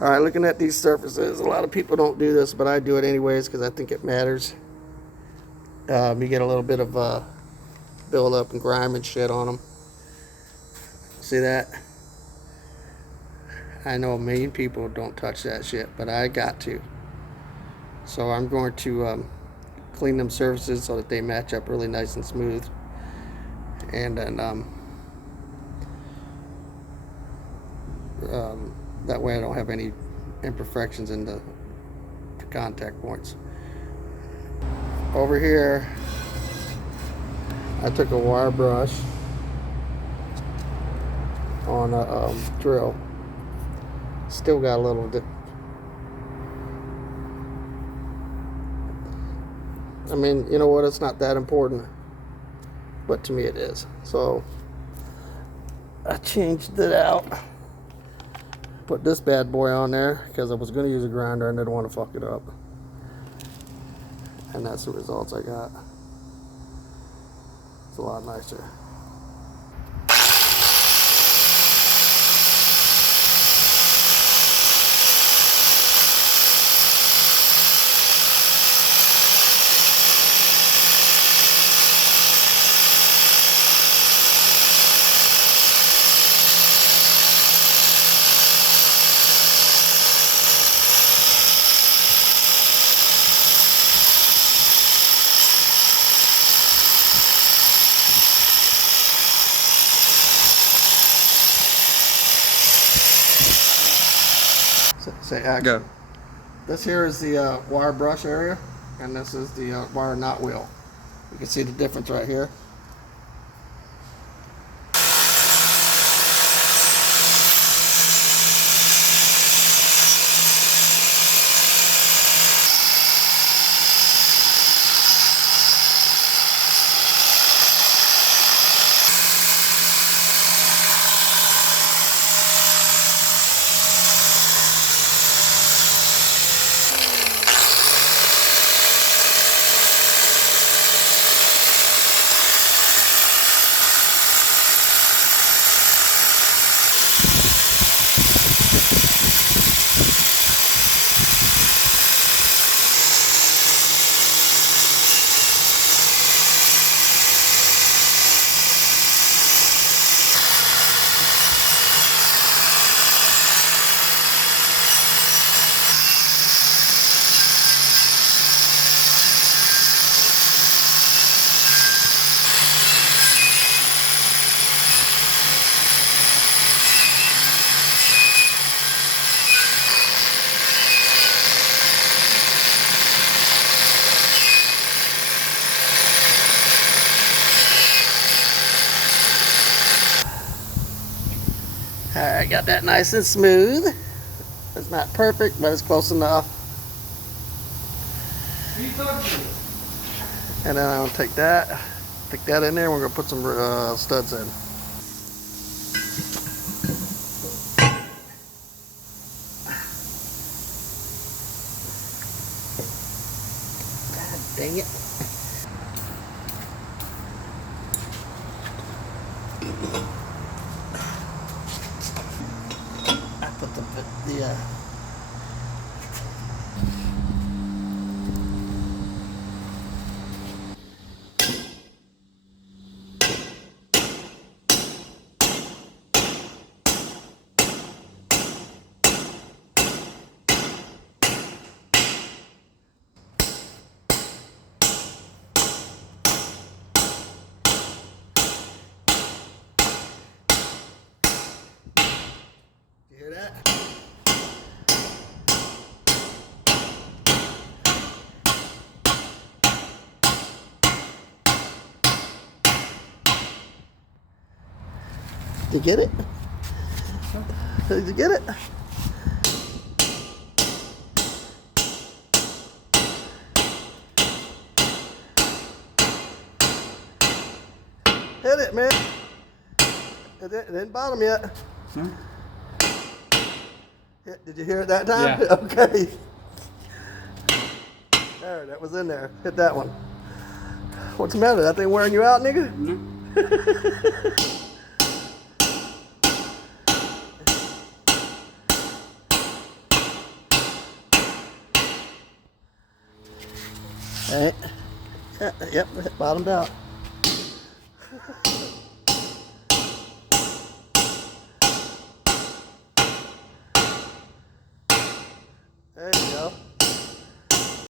All right, looking at these surfaces, a lot of people don't do this, but I do it anyways because I think it matters. You get a little bit of build up and grime and shit on them. See that? I know a million people don't touch that shit, but I got to. So I'm going to clean them surfaces so that they match up really nice and smooth. And then that way I don't have any imperfections in the contact points. Over here, I took a wire brush on a drill. Still got a little dip. I mean, you know what? It's not that important, but to me it is. So I changed it out. Put this bad boy on there because I was going to use a grinder and didn't want to fuck it up. And that's the results I got. It's a lot nicer. Say action. Go. This here is the wire brush area, and this is the wire knot wheel. You can see the difference right here. Alright, got that nice and smooth. It's not perfect, but it's close enough. And then I'm going to take that in there, and we're going to put some studs in. God dang it. I put the you hear that? Did you get it? Did you get it? Hit it, man. It didn't bottom yet. Hmm? Did you hear it that time? Yeah. Okay. There, that was in there. Hit that one. What's the matter? That thing wearing you out, nigga? No. Right? Yeah, yep, bottomed out. There you go.